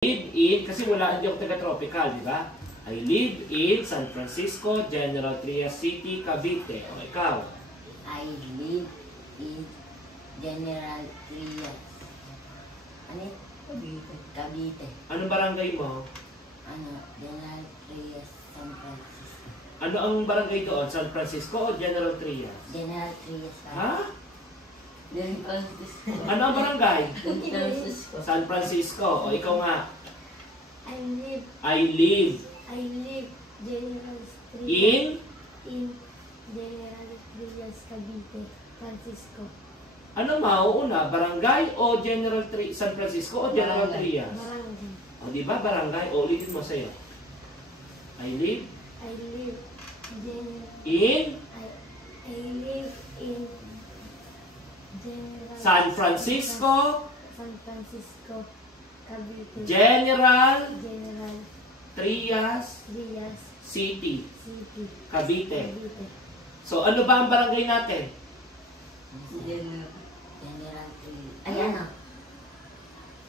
Live in, kasi wala, hindi ako taga-tropical, di ba? I live in San Francisco, General Trias City, Cavite. O ikaw? I live in General Trias. Ano? Cavite. Cavite. Anong barangay mo? General Trias, San Francisco. Ano ang barangay doon? San Francisco o General Trias? General Trias. Ha? San Francisco. Ano ang barangay? San Francisco. San Francisco. O ikaw nga? I live General Trias. In General Trias, Cavite, Francisco. Ano mauuna? Barangay o San Francisco o General Trias? Barangay. O di ba barangay? O ulitin mo sa'yo. I live I in live in General San Francisco, Cavite, General General Trias Trias City, City, Cavite. Cavite. So ano ba ang barangay natin? General Trias. Ay,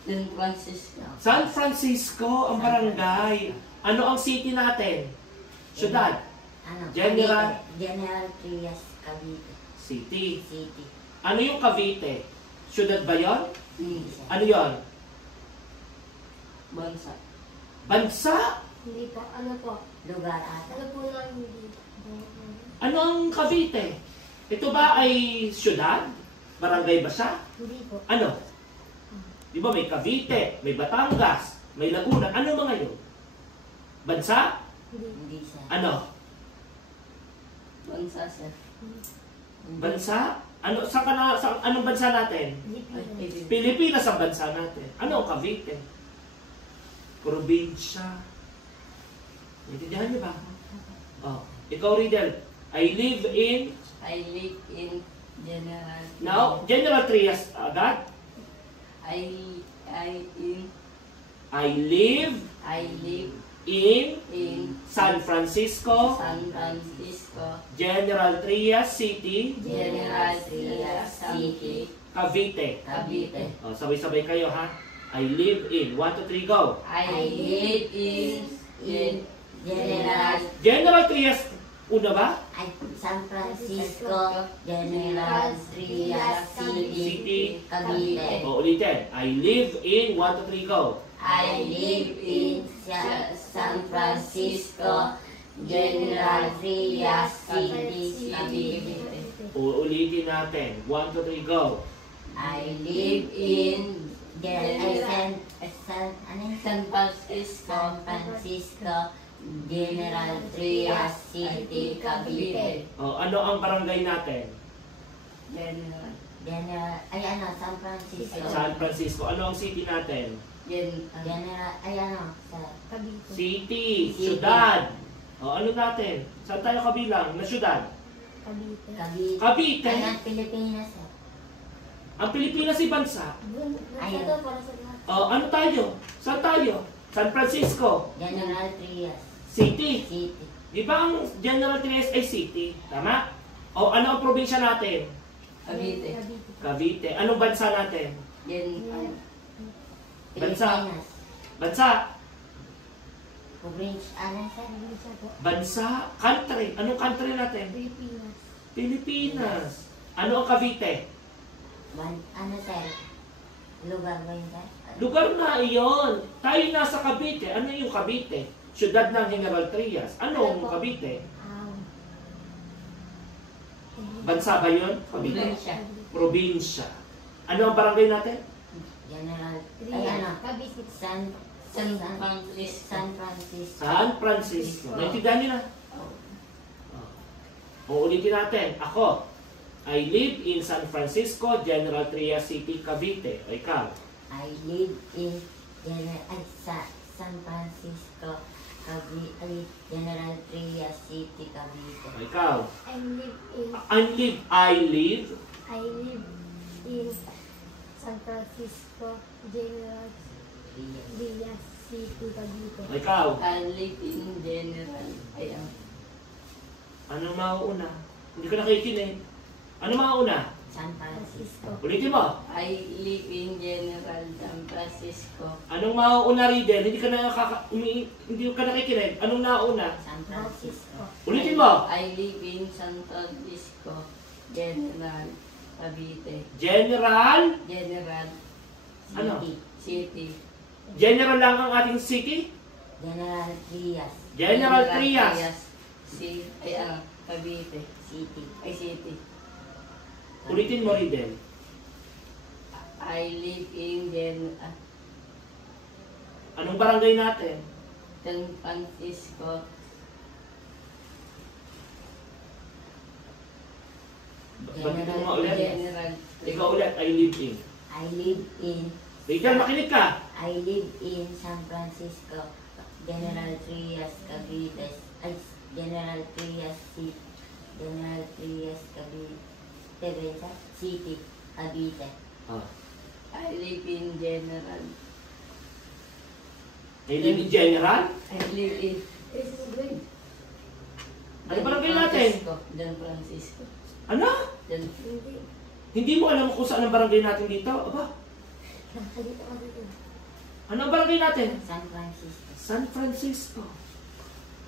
San Francisco. San Francisco ang barangay. Ano ang city natin? Syudad. General General Trias, Cavite City. City. Ano yung Cavite? Syudad ba yun? Isa. Ano yun? Bansa. Bansa? Hindi po, ano po? Lugar ata. Ano po lang hindi? Ano ang Cavite? Ito ba ay syudad? Barangay ba siya? Hindi po. Ano? Di ba may Cavite, may Batangas, may Laguna. Ano mga yun? Bansa? Hindi. Hindi siya. Ano? Bansa, sir. Bansa? Ano anong bansa natin? Pilipinas. Pilipinas ang bansa natin. Ano ang Cavite? Probinsya. Intindihan niyo ba? Oh, ikaw Riddle. I live in General. now General Trias agad. I live live in in San Francisco, San Francisco, General Trias City, General Trias City, Cavite. Cavite. Oh, sabay-sabay kayo ha. I live in 1, 2, 3 go. I live in General General Trias una ba? San Francisco, General Trias City, City. Cavite. O ulitin. I live in 1, 2, 3 go. I live in San Francisco, General Trias City, Cavite. Uulitin natin. 1, 2, 3 go. I live in San Francisco, General Trias City, Cavite. O, ano ang barangay natin? San Francisco. San Francisco. Ano ang city natin? Cavite. City. Syudad. O, ano natin? Saan tayo kabilang na syudad? Cavite. Cavite. Pilipinas. Ang Pilipinas ay bansa. Ito para sa lahat. O, ano tayo? Saan tayo? San Francisco. General Trias City. City. Di ba ang General Trias ay city? Tama? O, ano ang probinsya natin? Cavite. Cavite. Anong bansa natin? Bansa. Pilipinas. Bansa. Probinsya po. Bansa. Country. Anong country natin? Pilipinas. Pilipinas. Ano ang Cavite? Sir? Lugar ba yun, sir? Lugar na iyon. Tayo nasa Cavite. Ano yung Cavite? Syudad ng General Trias. Ano ang Cavite? Bansa ba yun? Cavite. Probinsya. Probinsya. Ano ang barangay natin? General Cavite. San Francisco. San Francisco. Naintindihan niyo na? O ulitin natin. Ako, I live in San Francisco, General Trias City, Cavite. O ikaw? I live in San Francisco, Cavite, General Trias City, Cavite. O ikaw? I live in I live San Francisco, General Trias City, Cavite. O ikaw? I live in General. Ano mauuna? Hindi ko nakikinig. Ano mauuna? San Francisco. Ulitin mo. I live in General San Francisco. Anong mauuna, Riddle? Hindi ka nakikinig. Anong nauna? San Francisco. Ulitin mo. I live in San Francisco, General Cavite. General. General Ano? City. General lang ang ating city. General Trias. General Trias. Cavite. City. Ay, City. Ulitin mo, Riddle. I live in Anong barangay natin? San Francisco. Bagitin mo ulit. General. Ikaw ulit, I live in. I live in Riddle, makinig ka. I live in San Francisco, General Trias, Cavite. Ay, General Trias City. General Trias, Cavite. City, Cavite. Ah. I live in General. I live in General? I live in Ano barangay natin? San Francisco. Ano? Hindi. Hindi mo alam kung saan ang barangay natin dito? Aba, Nakakalito ka dito. ano ang barangay natin? San Francisco. San Francisco.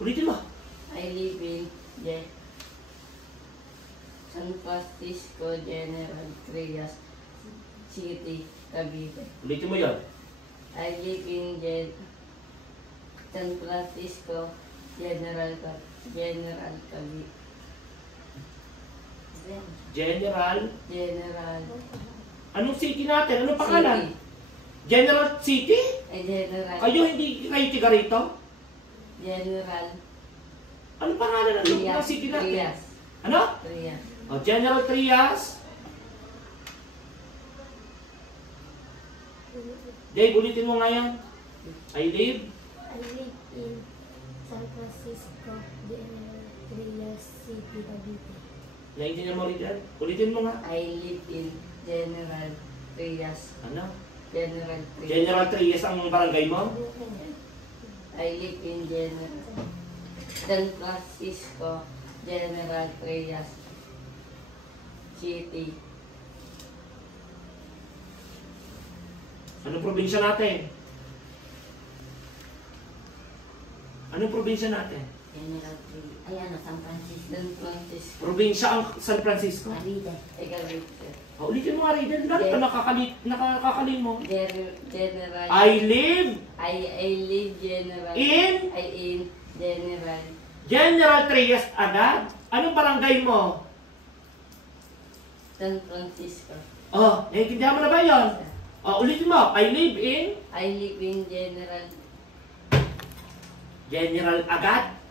Ulitin mo. I live in San Francisco, General Trias City, Cavite. Ulitin mo yon. I live in San Francisco, General Cavite. General. General Anong city natin? Anong pangalan? City. General City? General. Kayo hindi kayo tiga rito? General Anong pangalan ng lugar ng city natin? Trias. Ano? Trias. Oh, General Trias. Dave, ulitin mo nga yan. I live. I live in San Francisco, General Trias City, Cavite. Naiintindihan mo rin yan? Ulitin mo nga. I live in General Trias. Ano? General Trias. General Trias ang barangay mo? I live in San Francisco, General Trias City. Anong probinsya natin? Anong probinsya natin? General Trias. Ay, San Francisco. San Francisco. Probinsya ang San Francisco. Cavite. Cavite. Oh, ulitin mo nga rin. Bakit ka nakakali mo? General. I live I live General. in General. General Trias agad. Anong barangay mo? San Francisco. Oh, naiintindihan mo na ba yun? Oh, ulitin mo. I live in I live in General. General agad.